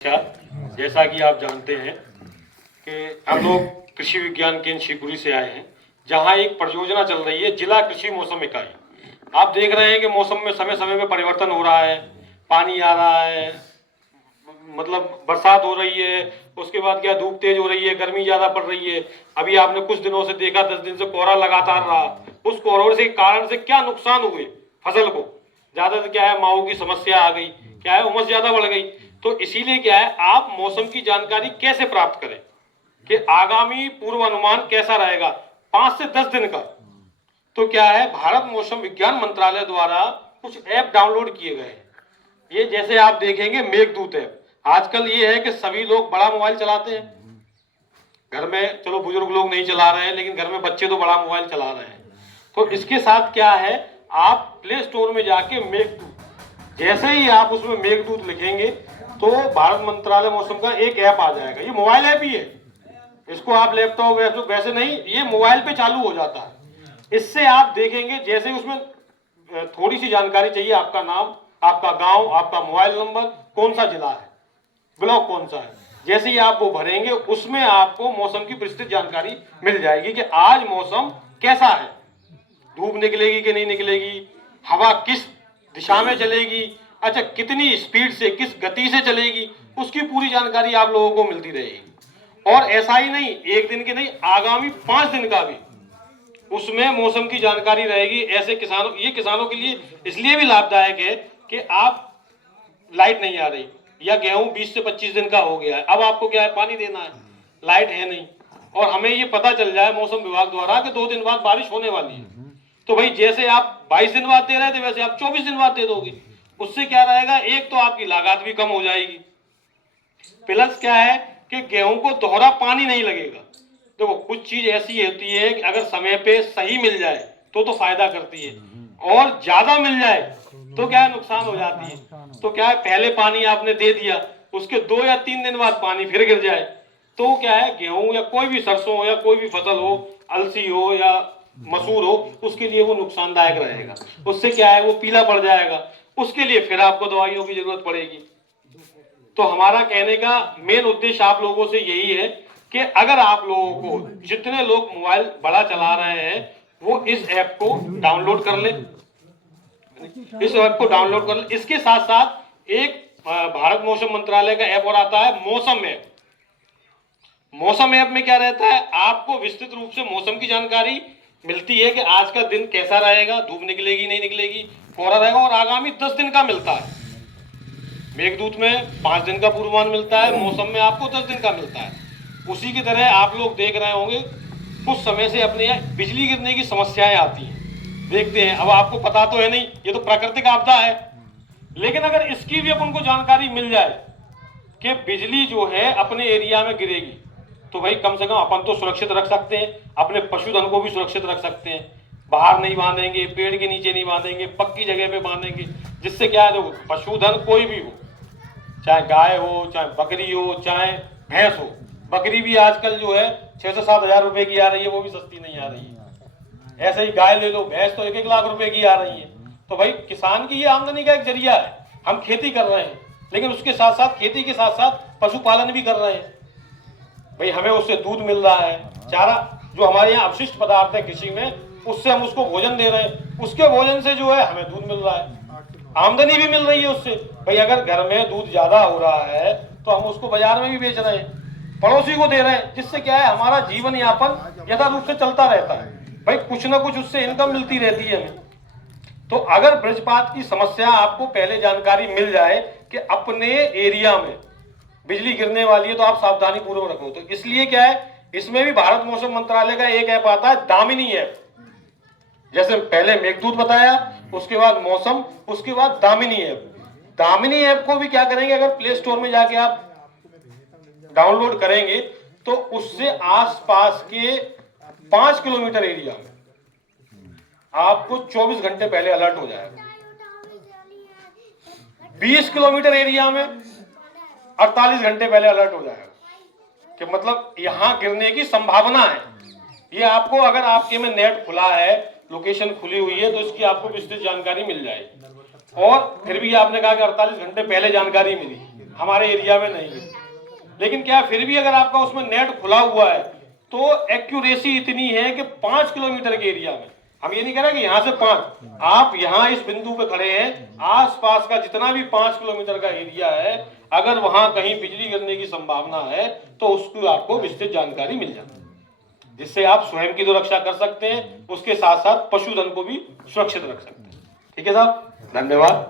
जैसा कि आप जानते हैं कि हम लोग कृषि विज्ञान केंद्र शिवपुरी से आए हैं, जहां एक परियोजना चल रही है जिला कृषि मौसम इकाई। आप देख रहे हैं कि मौसम में समय समय में परिवर्तन हो रहा है, पानी आ रहा है, मतलब बरसात हो रही है, उसके बाद क्या धूप तेज हो रही है, गर्मी ज़्यादा पड़ रही है। अभी आपने कुछ दिनों से देखा, 10 दिन से कोहरा लगातार रहा। उस कोहरे से कारण से क्या नुकसान हुए फसल को, ज़्यादातर क्या है, माहों की समस्या आ गई, क्या है, उमस ज़्यादा बढ़ गई। तो इसीलिए क्या है, आप मौसम की जानकारी कैसे प्राप्त करें कि आगामी पूर्वानुमान कैसा रहेगा 5 से 10 दिन का। तो क्या है, भारत मौसम विज्ञान मंत्रालय द्वारा कुछ ऐप डाउनलोड किए गए हैं। ये जैसे आप देखेंगे मेघदूत ऐप। आजकल ये है कि सभी लोग बड़ा मोबाइल चलाते हैं घर में, चलो बुजुर्ग लोग नहीं चला रहे हैं, लेकिन घर में बच्चे तो बड़ा मोबाइल चला रहे हैं। तो इसके साथ क्या है, आप प्ले स्टोर में जाके मेघदूत, जैसे ही आप उसमें मेघदूत लिखेंगे तो भारत मंत्रालय मौसम का एक ऐप आ जाएगा। ये मोबाइल ऐप ही है, इसको आप लैपटॉप वैसे नहीं, ये मोबाइल पे चालू हो जाता है। इससे आप देखेंगे, जैसे उसमें थोड़ी सी जानकारी चाहिए, आपका नाम, आपका गांव, आपका मोबाइल नंबर, कौन सा जिला है, ब्लॉक कौन सा है, जैसे ही आप वो भरेंगे उसमें आपको मौसम की विस्तृत जानकारी मिल जाएगी कि आज मौसम कैसा है, धूप निकलेगी कि नहीं निकलेगी, हवा किस दिशा में चलेगी, अच्छा कितनी स्पीड से, किस गति से चलेगी, उसकी पूरी जानकारी आप लोगों को मिलती रहेगी। और ऐसा ही नहीं, एक दिन की नहीं, आगामी 5 दिन का भी उसमें मौसम की जानकारी रहेगी। ऐसे किसानों, ये किसानों के लिए इसलिए भी लाभदायक है कि आप लाइट नहीं आ रही, या गेहूं 20 से 25 दिन का हो गया है, अब आपको क्या है, पानी देना है, लाइट है नहीं, और हमें ये पता चल जाए मौसम विभाग द्वारा कि 2 दिन बाद बारिश होने वाली है, तो भाई जैसे आप 22 दिन बाद दे रहे थे वैसे आप 24 दिन बाद दे दोगे। उससे क्या रहेगा, एक तो आपकी लागत भी कम हो जाएगी, प्लस क्या है कि गेहूं को दोहरा पानी नहीं लगेगा। देखो कुछ चीज ऐसी होती है कि अगर समय पे सही मिल जाए तो फायदा करती है, और ज्यादा मिल जाए तो क्या है, नुकसान हो जाती है। तो क्या है, पहले पानी आपने दे दिया, उसके 2 या 3 दिन बाद पानी फिर गिर जाए, तो क्या है, गेहूं या कोई भी सरसों हो या कोई भी फसल हो, अलसी हो या मसूर हो, उसके लिए वो नुकसानदायक रहेगा। उससे क्या है, वो पीला पड़ जाएगा, उसके लिए फिर आपको दवाइयों की जरूरत पड़ेगी। तो हमारा कहने का मेन उद्देश्य आप लोगों से यही है कि अगर आप लोगों को, जितने लोग मोबाइल बड़ा चला रहे हैं, वो इस ऐप को डाउनलोड कर लें, इस ऐप को डाउनलोड कर लें। इसके साथ साथ एक भारत मौसम मंत्रालय का ऐप और आता है, मौसम ऐप। मौसम ऐप में क्या रहता है, आपको विस्तृत रूप से मौसम की जानकारी मिलती है कि आज का दिन कैसा रहेगा, धूप निकलेगी नहीं निकलेगी, कोहरा रहेगा, और आगामी 10 दिन का मिलता है। मेघदूत में 5 दिन का पूर्वानुमान मिलता है, मौसम में आपको 10 दिन का मिलता है। उसी की तरह आप लोग देख रहे होंगे कुछ समय से अपने यहाँ बिजली गिरने की समस्याएं आती हैं, देखते हैं। अब आपको पता तो है नहीं, ये तो प्राकृतिक आपदा है, लेकिन अगर इसकी भी अपन को जानकारी मिल जाए कि बिजली जो है अपने एरिया में गिरेगी, तो भाई कम से कम अपन तो सुरक्षित रख सकते हैं, अपने पशुधन को भी सुरक्षित रख सकते हैं। बाहर नहीं बांधेंगे, पेड़ के नीचे नहीं बांधेंगे, पक्की जगह पे बांधेंगे, जिससे क्या है, देखो पशुधन कोई भी हो, चाहे गाय हो, चाहे बकरी हो, चाहे भैंस हो। बकरी भी आजकल जो है 6 से 7 हजार रुपए की आ रही है, वो भी सस्ती नहीं आ रही है। ऐसे ही गाय ले लो, भैंस तो 1-1 लाख रुपए की आ रही है। तो भाई किसान की ये आमदनी का एक जरिया है। हम खेती कर रहे हैं, लेकिन उसके साथ साथ, खेती के साथ साथ पशुपालन भी कर रहे हैं। भाई हमें उससे दूध मिल रहा है, चारा, जो हमारे यहाँ अवशिष्ट पदार्थ है कृषि में, उससे हम उसको भोजन दे रहे हैं, उसके भोजन से जो है हमें दूध मिल रहा है, आमदनी भी मिल रही है उससे। भाई अगर घर में दूध ज्यादा हो रहा है तो हम उसको बाजार में भी बेच रहे हैं, पड़ोसी को दे रहे हैं, जिससे क्या है, हमारा जीवन यापन यथारूप रूप से चलता रहता है। भाई कुछ ना कुछ उससे इनकम मिलती रहती है हमें। तो अगर वज्रपात की समस्या आपको पहले जानकारी मिल जाए कि अपने एरिया में बिजली गिरने वाली है, तो आप सावधानी पूर्वक रखो। तो इसलिए क्या है, इसमें भी भारत मौसम मंत्रालय का एक ऐप आता है, दामिनी ऐप। जैसे पहले मेघदूत बताया, उसके बाद मौसम, उसके बाद दामिनी ऐप। दामिनी ऐप को भी क्या करेंगे, अगर प्ले स्टोर में जाके आप डाउनलोड करेंगे, तो उससे आसपास के 5 किलोमीटर एरिया में आपको 24 घंटे पहले अलर्ट हो जाएगा। 20 किलोमीटर एरिया में 48 घंटे पहले अलर्ट हो जाएगा कि मतलब यहां गिरने की संभावना है। ये आपको, अगर आपके में नेट खुला है, लोकेशन खुली हुई है, तो इसकी आपको विस्तृत जानकारी मिल जाएगी। और फिर भी आपने कहा कि 48 घंटे पहले जानकारी मिली, हमारे एरिया में नहीं है। लेकिन क्या फिर भी अगर आपका उसमें नेट खुला हुआ है तो एक्यूरेसी इतनी है कि 5 किलोमीटर के एरिया में, हम ये नहीं कह रहे कि यहां से 5, आप यहां इस बिंदु पे खड़े हैं, आसपास का जितना भी 5 किलोमीटर का एरिया है, अगर वहां कहीं बिजली गिरने की संभावना है तो उसकी आपको विस्तृत जानकारी मिल जाती है, जिससे आप स्वयं की तो रक्षा कर सकते हैं, उसके साथ साथ पशुधन को भी सुरक्षित रख सकते हैं। ठीक है साहब, धन्यवाद।